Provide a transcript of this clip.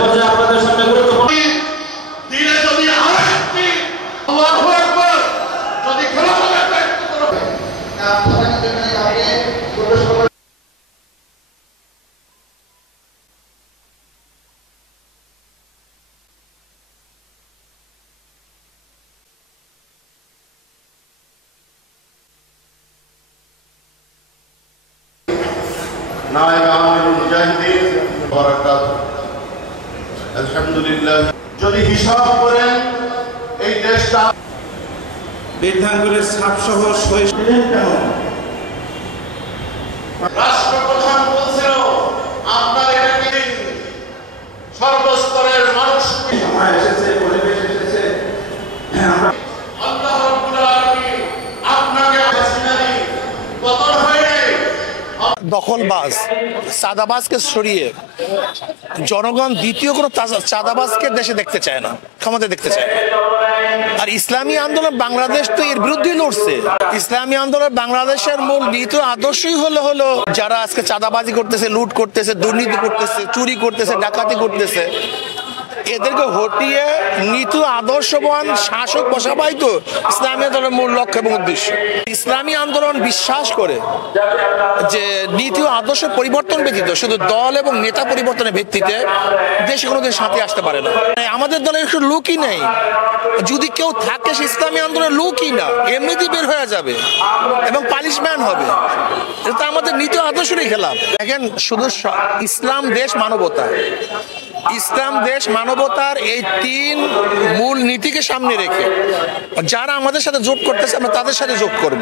পর্যায়ে আপনাদের সামনে গুরুত্বপূর্ণ দিনে যদি আরেকটি আল্লাহু আকবার যদি খেলাফতের দায়িত্ব করবে আপনারা যেখানে আগে প্রবেশ করবেন নায়েব আমিরুল মুজাহিদিন বারাকাতুহু আলহামদুলিল্লাহ। যদি হিসাব করেন এই দেশটা বৃদ্ধাঙ্গুলের ছাপসহ সই রাষ্ট্রপ্রধান বলছিল আপনার এটাকে সর্বস্তরের মানুষ সময় এসেছে, পরিবেশ এসেছে। আল্লাহ রাব্বুল আলামিন আপনাকে হাসিনারি পতন হয় নাই। দখলবাজ চাঁদাবাজকে সরিয়ে জনগণ দ্বিতীয় কোনো চাঁদাবাজকে দেশে দেখতে চায় না, ক্ষমতা দেখতে চায় না। আর ইসলামী আন্দোলন বাংলাদেশ তো এর বিরুদ্ধে লড়ছে। ইসলামী আন্দোলন বাংলাদেশের মূল নীতি আদর্শই হলো যারা আজকে চাঁদাবাজি করতেছে, লুট করতেছে, দুর্নীতি করতেছে, চুরি করতেছে, ডাকাতি করতেছে, এদেরকে হটিয়ে নীতি আদর্শবান শাসক বসাবাই তো ইসলামী আন্দোলনের মূল লক্ষ্য এবং উদ্দেশ্য। ইসলামী আন্দোলন বিশ্বাস করে যে নীতি আদর্শ পরিবর্তন ব্যতীত শুধু দল এবং নেতা পরিবর্তনের ভিত্তিতে দেশে কোনোদিন শান্তি আসতে পারে না। আমাদের দলের একটু লোকই নেই, যদি কেউ থাকে সে ইসলামী আন্দোলনের লোকই না, এমনিতেই বের হয়ে যাবে এবং পানিশমেন্ট হবে। এটা আমাদের নীতি আদর্শেরই খেলাফ। দেখেন, শুধু ইসলাম দেশ মানবতা, ইসলাম দেশ মানবতার এই তিন মূল নীতিকে সামনে রেখে যারা আমাদের সাথে যোগ করতেছে আমরা তাদের সাথে যোগ করব।